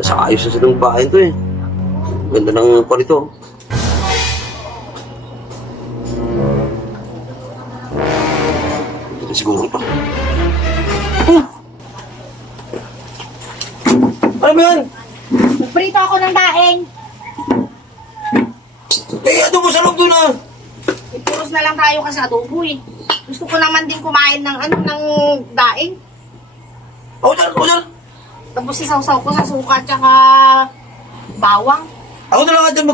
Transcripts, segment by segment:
Nasa ayos na silang bahay to eh. Ganda ng palito. Ito siguro ito. Ano ba yan? Nagprito ako ng daing. Ano mo sa loob doon ah? Ipuros na lang tayo kasi adobo eh. Gusto ko naman din kumain ng ng daing. Ako dyan. Tapos isaw-saw ko sa suka tsaka bawang. Ako na lang nga dyan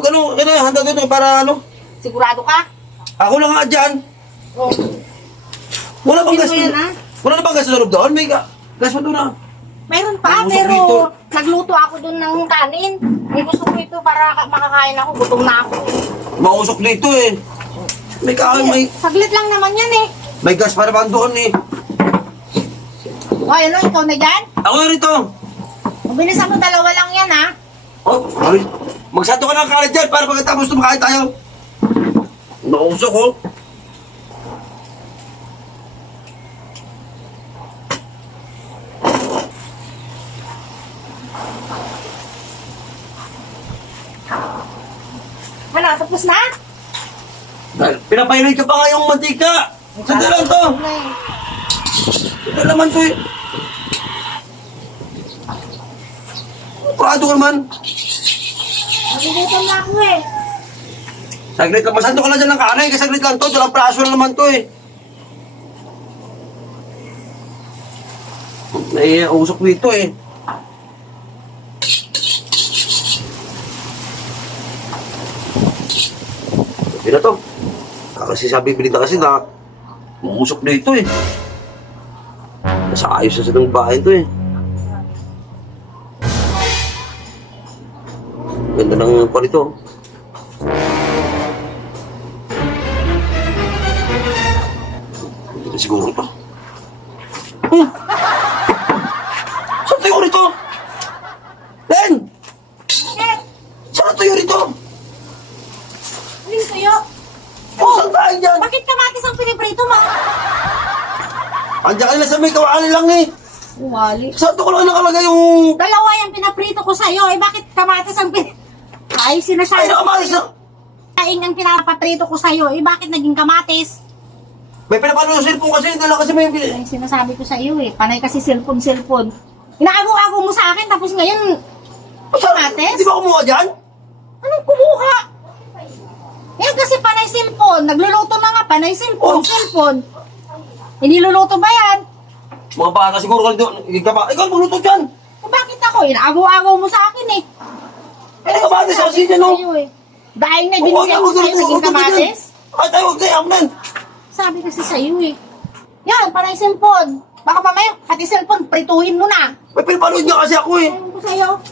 handa doon para ano? Sigurado ka? Ako lang nga dyan. Oh. Wala bang gas? Sino yan, ha? Wala na bang gas sa loob doon? May gas pa doon ah. Mayroon pa, Ang pero dito. nagluto ako dun ng kanin. May gusto ko ito para makakain ako. Gutom na ako. Mausok dito eh. May Saglit lang naman yan eh. may gas para bang doon eh. O, ano, ikaw na dyan? Ako na rito. Mabilisan mo, dalawa lang yan ha. Oh, ay. Magsato ka ng kalit dyan para pagkatapos tumakain tayo. Nausok oh. Ano, tapos na? Pinapainit ka pa nga yung mantika. Sanda lang to. Ito naman to eh. Kurado ka naman. Nagugutom na ako eh. Saglit lang. Masando ka lang dyan ng kanay. Kasi saglit lang to. Dalang praso lang naman to eh. Naiusok dito eh. Sabi na to. Kasi sabi bilita kasi na mausok dito eh. Nasa ayos na silang bahay to eh. Ganda ng palito. Ito siguro ito. Saan tayo rito? Len! Eh, Saan tayo rito? hindi sa'yo. Saan tayo dyan? Bakit kamatis ang piniprito mo? Andiyan ka na sa may kawaan lang eh. Wali. Saan ko lang nakalagay yung... Dalawa yung pinaprito ko sa'yo. Eh, bakit kamatis ang Ay, sinasabi Ay, nakamalis na. Kain ang pinapaprito ko sa'yo. Eh, bakit naging kamatis? May pinapalo yung cellphone kasi. Dala kasi may... Ay, sinasabi ko sa'yo eh. Panay kasi cellphone. Inaagaw-agaw mo sa akin, tapos ngayon, kamatis? Di ba kumuha dyan? Anong kumuha? Yan kasi panay cellphone. Nagluluto na nga, panay Oh. cellphone. Iniluluto ba yan? Mga bata siguro ka dito. Ikaw magluto dyan. Eh, bakit ako? Inaagaw-agaw mo sa akin eh. Ay, nakamatis kasi dyan no. Sa'yo eh. Dahil na binigyan ko sa'yo, naging kamatis? Ay, tayo, huwag kayo, amnan. Sabi kasi sa'yo eh. Yan, panay cellphone. Baka mamaya, pati cellphone, prituhin mo na. May pinapanood nga kasi ako eh. Ayaw ko sa'yo.